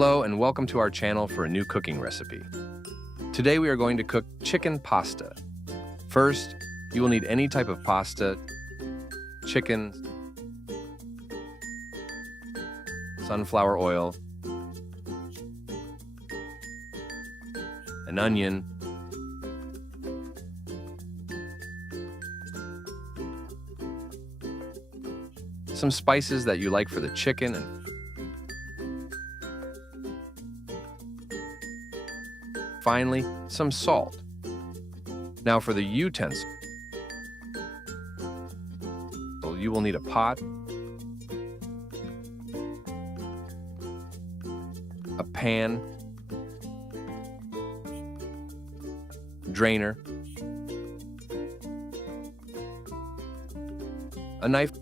Hello and welcome to our channel for a new cooking recipe. Today we are going to cook chicken pasta. First, you will need any type of pasta, chicken, sunflower oil, an onion, some spices that you like for the chicken, and finally, some salt. Now for the utensils, you will need a pot, a pan, drainer, a knife,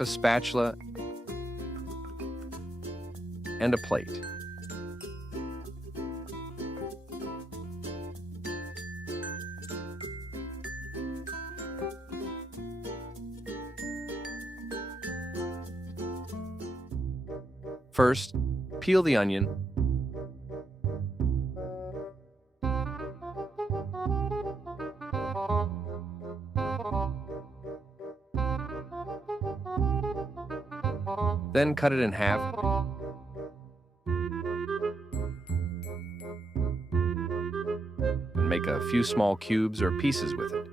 a spatula, and a plate. First, peel the onion. Then cut it in half. And make a few small cubes or pieces with it.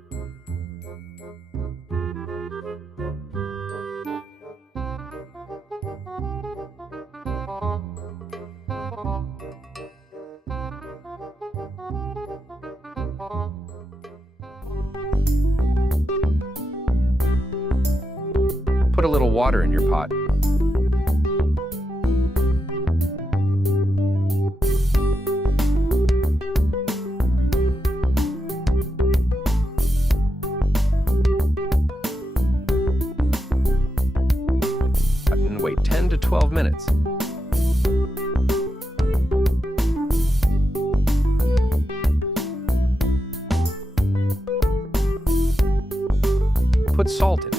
Put a little water in your pot. And wait 10 to 12 minutes. Put salt in it.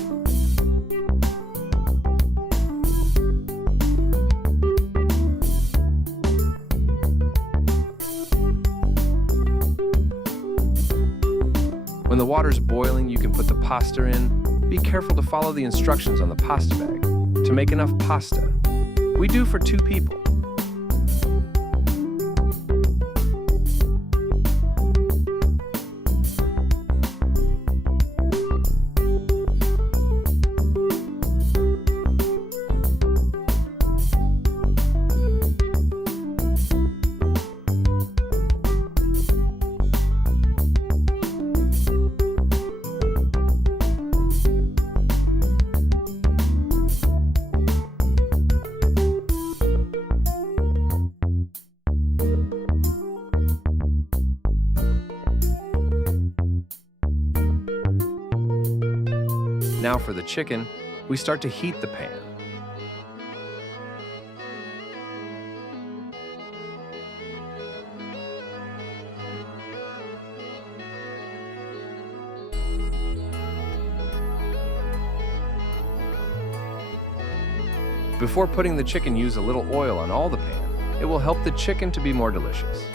When the water's boiling, you can put the pasta in. Be careful to follow the instructions on the pasta bag to make enough pasta. We do for 2 people. Now for the chicken, we start to heat the pan. Before putting the chicken, use a little oil on all the pan. It will help the chicken to be more delicious.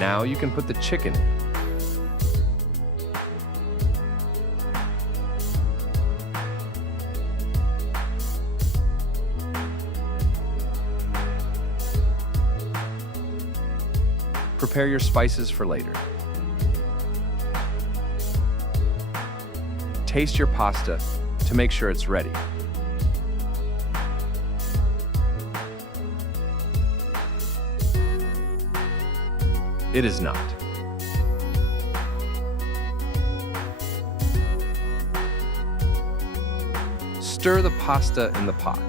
Now you can put the chicken in. Prepare your spices for later. Taste your pasta to make sure it's ready. It is not. Stir the pasta in the pot.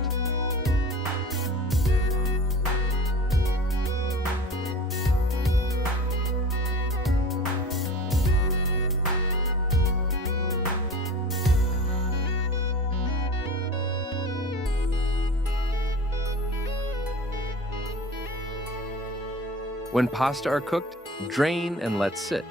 When pasta are cooked, drain and let sit.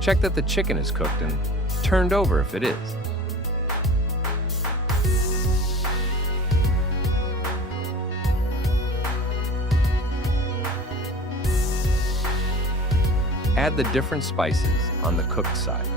Check that the chicken is cooked and turned over if it is. Add the different spices on the cooked side.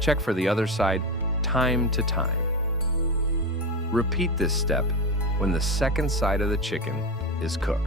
Check for the other side time to time. Repeat this step when the second side of the chicken is cooked.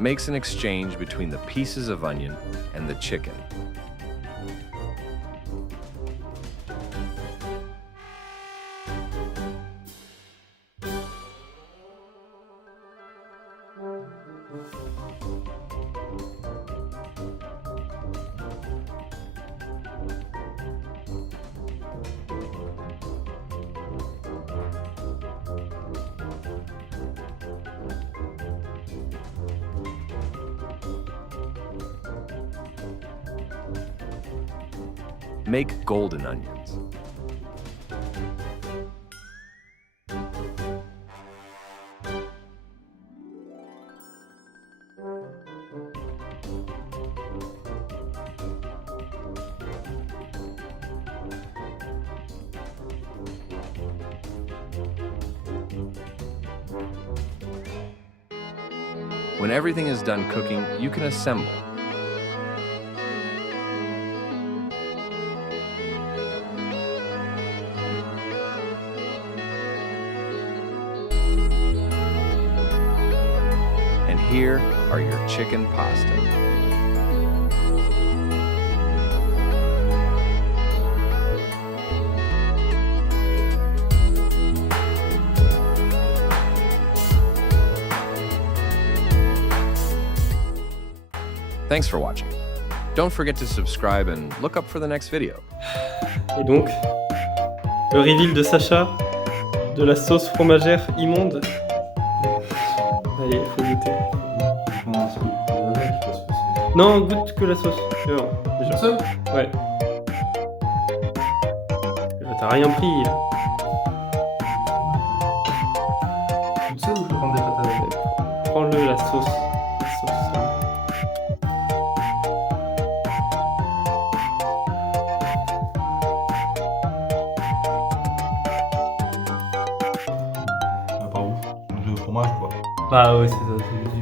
Makes an exchange between the pieces of onion and the chicken. Make golden onions. When everything is done cooking, you can assemble. And here are your chicken pasta. Thanks for watching. Don't forget to subscribe and look up for the next video. Et donc, le reveal de Sacha, de la sauce fromagère immonde. Allez, faut goûter. Non, goûte que la sauce. Tu vois, déjà. Seul ? Ouais. T'as rien pris là. Toute seule ou je peux prendre des pâtes avec ? Prends-le la sauce. La sauce. Ah, pardon. Le fromage quoi. Ah ouais, c'est ça, c'est juste.